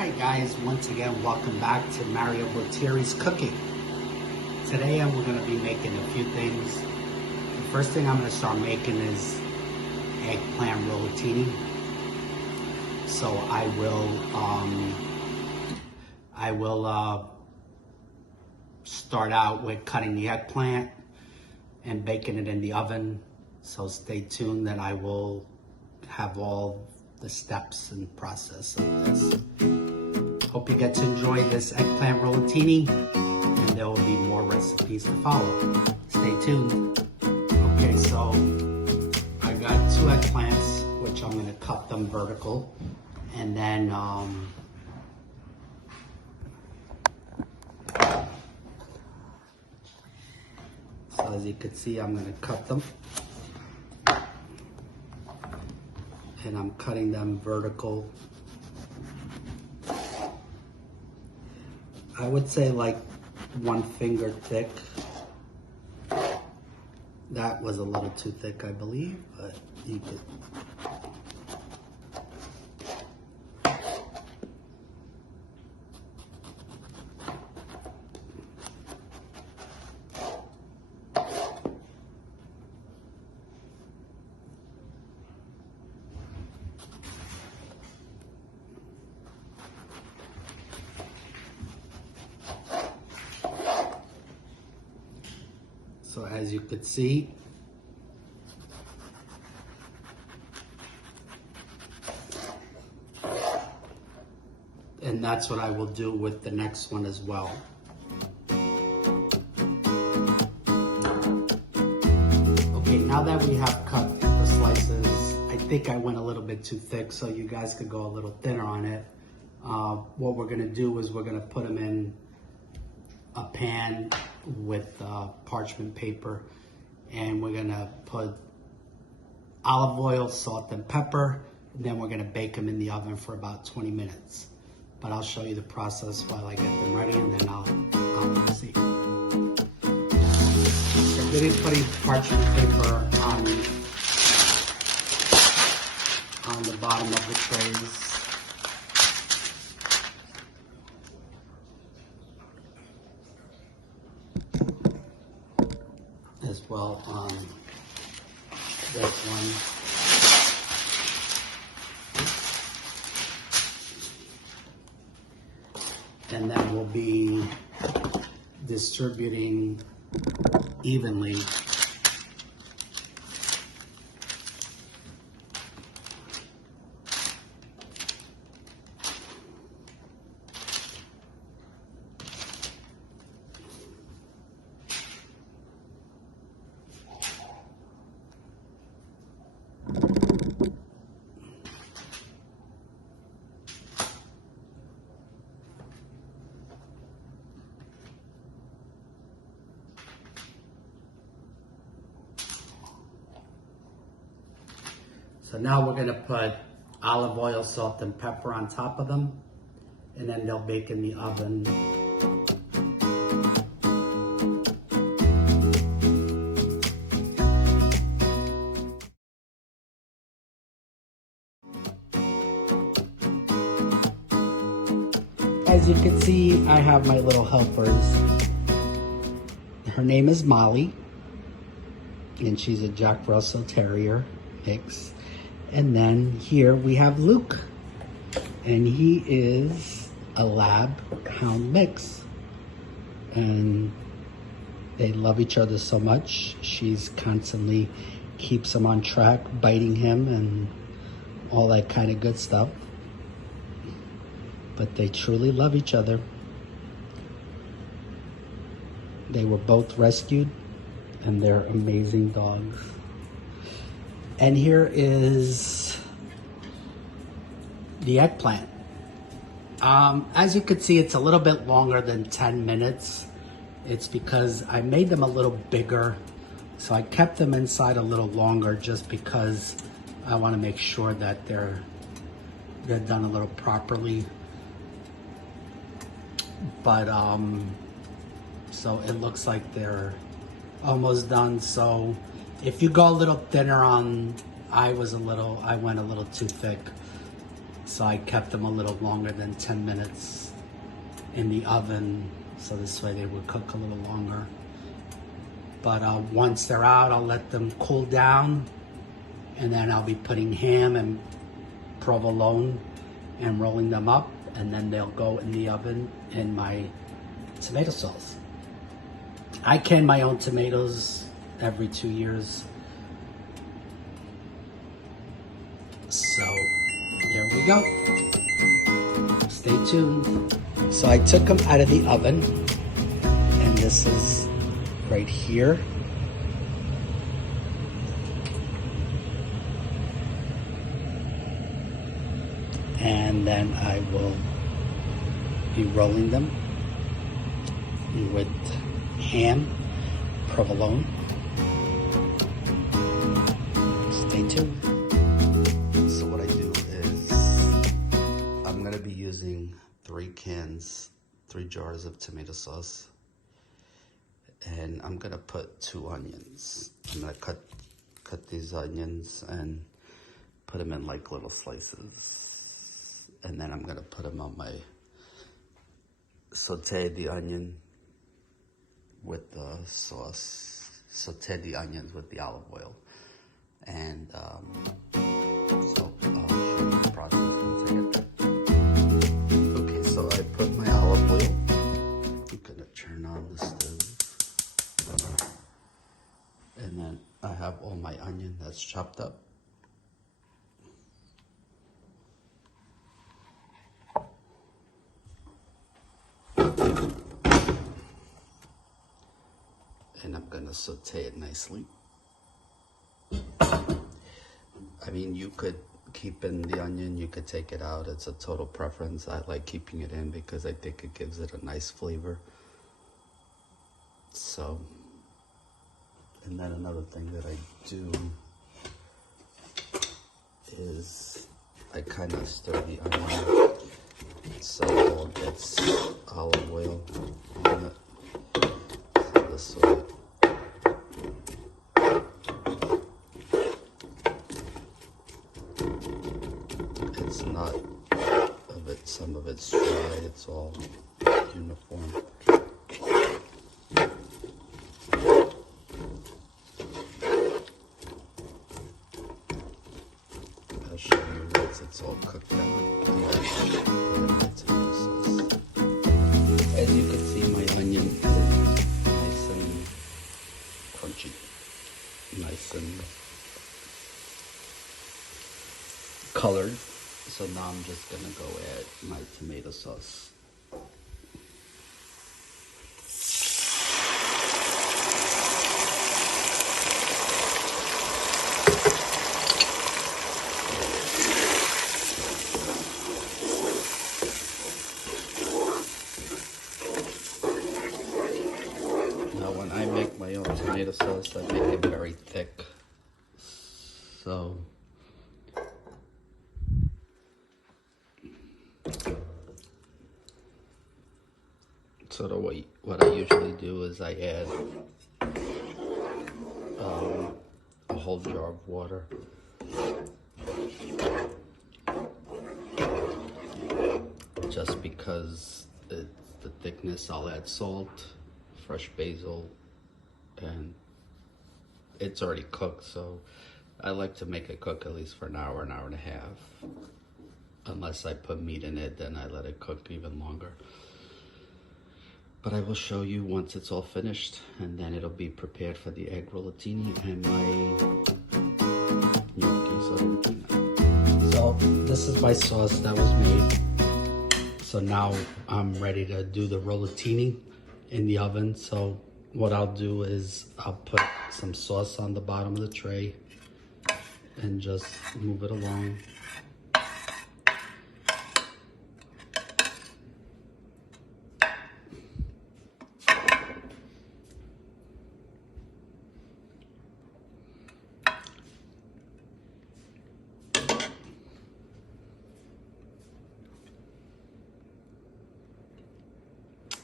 Hi guys, once again welcome back to Mario Bottieri's Cooking. Today we're going to be making a few things. The first thing I'm going to start making is eggplant rolatini. So I will start out with cutting the eggplant and baking it in the oven. So stay tuned that I will have all the steps and process of this. Hope you get to enjoy this eggplant rolatini, and there will be more recipes to follow. Stay tuned. Okay, so I got 2 eggplants, which I'm gonna cut them vertical, and then so as you can see, I'm gonna cut them. And I'm cutting them vertical. I would say like 1 finger thick. That was a little too thick, I believe, but you could. So as you could see, and that's what I will do with the next one as well. Okay, now that we have cut the slices, I think I went a little bit too thick, so you guys could go a little thinner on it. What we're gonna do is we're gonna put them in a pan with parchment paper, and we're gonna put olive oil, salt, and pepper, and then we're gonna bake them in the oven for about 20 minutes. But I'll show you the process while I get them ready, and then I'll see. So we're gonna be putting parchment paper on the bottom of the trays. As well on this one. And then we'll be distributing evenly. So now we're gonna put olive oil, salt, and pepper on top of them, and then they'll bake in the oven. As you can see, I have my little helpers. Her name is Molly, and she's a Jack Russell Terrier mix. And then here we have Luke, and he is a lab hound mix. And they love each other so much. She's constantly keeps him on track, biting him and all that kind of good stuff. But they truly love each other. They were both rescued, and they're amazing dogs. And here is the eggplant. As you can see, it's a little bit longer than 10 minutes. It's because I made them a little bigger. So I kept them inside a little longer just because I want to make sure that they're done a little properly. But so it looks like they're almost done. So if you go a little thinner on, I went a little too thick. So I kept them a little longer than 10 minutes in the oven, so this way they would cook a little longer. But once they're out, I'll let them cool down, and then I'll be putting ham and provolone and rolling them up, and then they'll go in the oven in my tomato sauce. I can my own tomatoes every 2 years. So there we go. Stay tuned. So I took them out of the oven, and this is right here. And then I will be rolling them with ham, provolone. Stay tuned. So what I do is I'm gonna be using 3 jars of tomato sauce, and I'm gonna put 2 onions. I'm gonna cut these onions and put them in like little slices, and then I'm gonna put them on my saute the onion with the sauce, saute the onions with the olive oil, and so I'll show you the process once I get there. Okay, so I put my olive oil. I'm gonna turn on the stove, and then I have all my onion that's chopped up. And I'm gonna saute it nicely. I mean, you could keep in the onion, you could take it out. It's a total preference. I like keeping it in because I think it gives it a nice flavor. So, and then another thing that I do is I kind of stir the onion so it all gets olive oil on it. So this way. It's not of it, some of it's dry, it's all uniform. I'll show you once it's all cooked down. As you can see, my onion is nice and crunchy, nice and colored. So now I'm just gonna go add my tomato sauce. Now when I make my own tomato sauce, I make it very thick. So what I usually do is I add a whole jar of water. Just because it's the thickness, I'll add salt, fresh basil, and it's already cooked, so I like to make it cook at least for an hour and a half. Unless I put meat in it, then I let it cook even longer. But I will show you once it's all finished, and then it'll be prepared for the egg rollatini and my gnocchi sorrentino. So this is my sauce that was made. So now I'm ready to do the rollatini in the oven. So what I'll do is I'll put some sauce on the bottom of the tray and just move it along.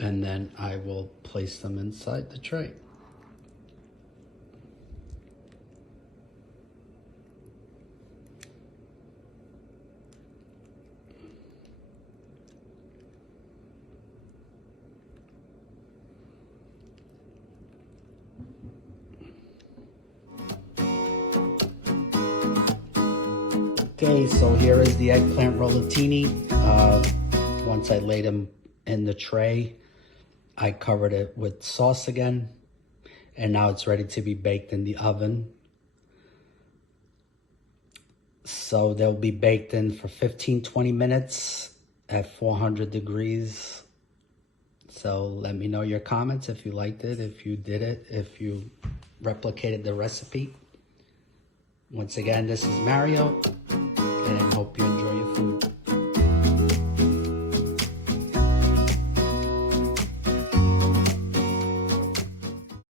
And then I will place them inside the tray. Okay, so here is the eggplant rollatini. Once I laid them in the tray, I covered it with sauce again, and now it's ready to be baked in the oven. So they'll be baked in for 15-20 minutes at 400 degrees. So let me know your comments if you liked it, if you did it, if you replicated the recipe. Once again, this is Mario, and I hope you enjoyed.